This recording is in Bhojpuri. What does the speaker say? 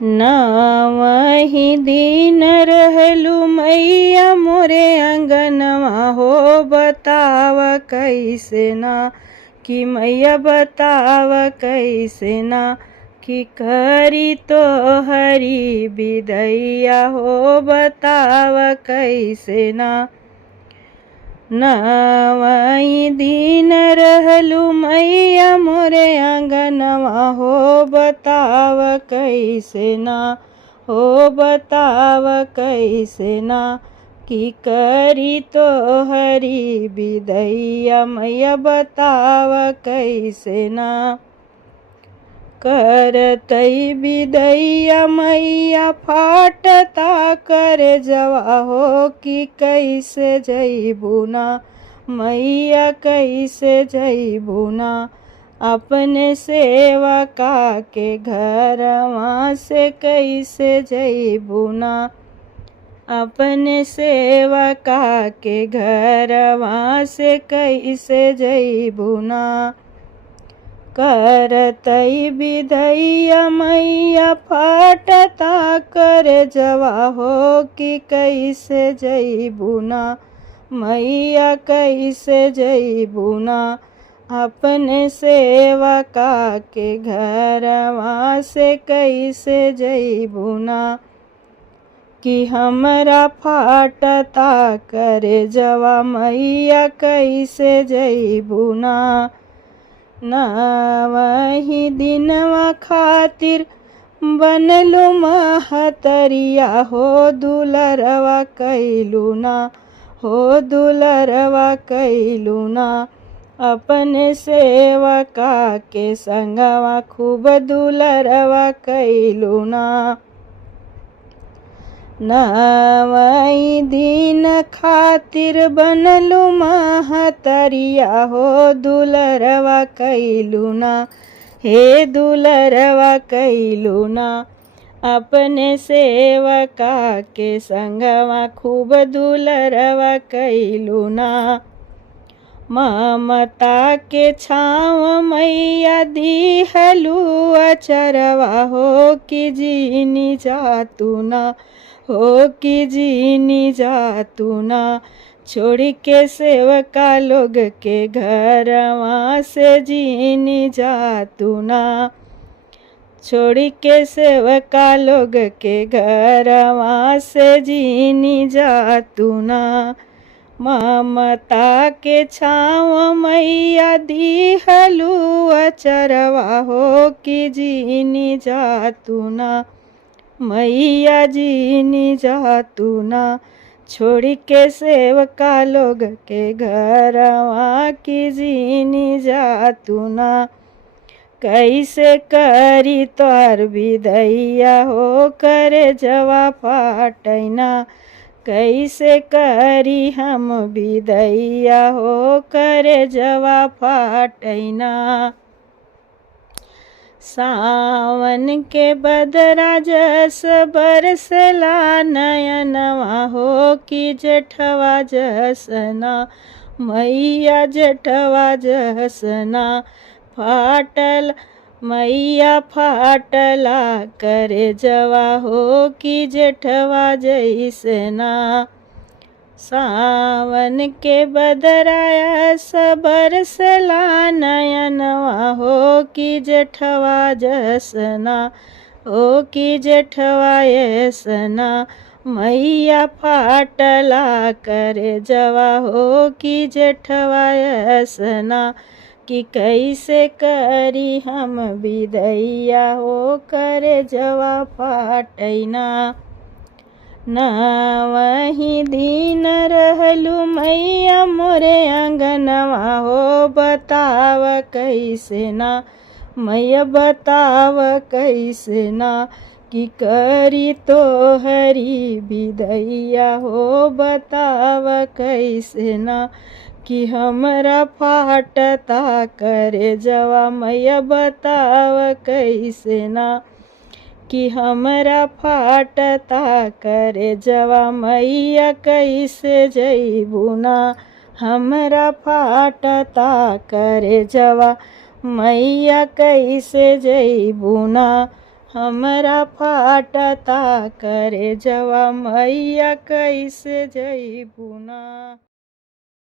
नवही दिन रहलू मैया मोरे अंगनवा हो बताव कैसे ना कि मैया बताव कैसे ना कि करी तो हरी विदैया हो बताव कैसे ना। नवई दिन रहलू मैया मोरे अंगनवा हो बताव कैसे ना हो बताव कैसे ना कि करी तो हरी विदैया मैया बताव कैसे ना। करतई विदैया मैया फाटता कर जवा हो कि कैसे जइबू ना मैया कैसे जइबू ना। अपने सेवका के घरवा से कैसे जइबू ना अपने सेवका के घरवा से कैसे जइबू ना। करतई विदैया मैया फाटता कर जवा हो कि कैसे जइबू ना मैया कैसे जइबू ना। अपने सेवका के घरवा से कैसे जइबू ना कि हमरा फाटता कर जवा मैया कैसे जइबू ना। नवही दिनवा खातिर बनलू महतरिया हो दुलरवा कैलू ना हो दुलरवा कैलू ना। अपने सेवका के संगवा खूब दुलरवा कैलू ना। नवई दिन खातिर बनलू महतरिया हो दुलरवा कैलू ना हे दुलरवा कैलू ना। अपने सेवका के संगवा खूब दुलरवा कैलू ना। ममता के छाँव मैया दिहलू अचरवा हो कि जीनी जातू ना हो कि जीनी जातू ना। छोड़ के सेवका लोग के घरवा से जीनी जातू ना छोड़ के सेवका लोग के घरवा से जीनी जातू ना। ममता के छाँव मैया दिहलू अचरवा हो कि जीनी जातू ना मैया जीनी जातू ना। छोड़ के सेवका लोग के घरवा की जीनी जातू ना। कैसे करी तोर विदैया हो करे जवा फाटैना कैसे करी हम विदैया हो करे जवा फाटैना। सावन के बदरा जस बरसला नयनवा हो कि जेठवा जसना मैया जेठवा जसना। फाटल मैया फाटला करे जवा हो कि जेठवा जैसना। सावन के बदराया बरसला नयनवा हो कि जेठवा जसना हो कि जेठवा ऐसना। मैया फाटला करे जवा हो कि जेठवा ऐसना कि कैसे करी हम विदैया हो करे जवा फाटैना। नवही दिन रहलू मैया मोरे अंगनवा हो बताव कैसे ना मैया बताव कैसे ना कि करी तो हरी विदैया हो बताव कैसे ना कि हमरा फाटता करे जवा मैया बताव कैसे ना कि हमरा फाटता करे जवा मैया कैसे जइबू ना हमरा फाटता करे जवा मैया कैसे जइबू ना हमरा फाटता करे जवा मैया कैसे जईबू ना।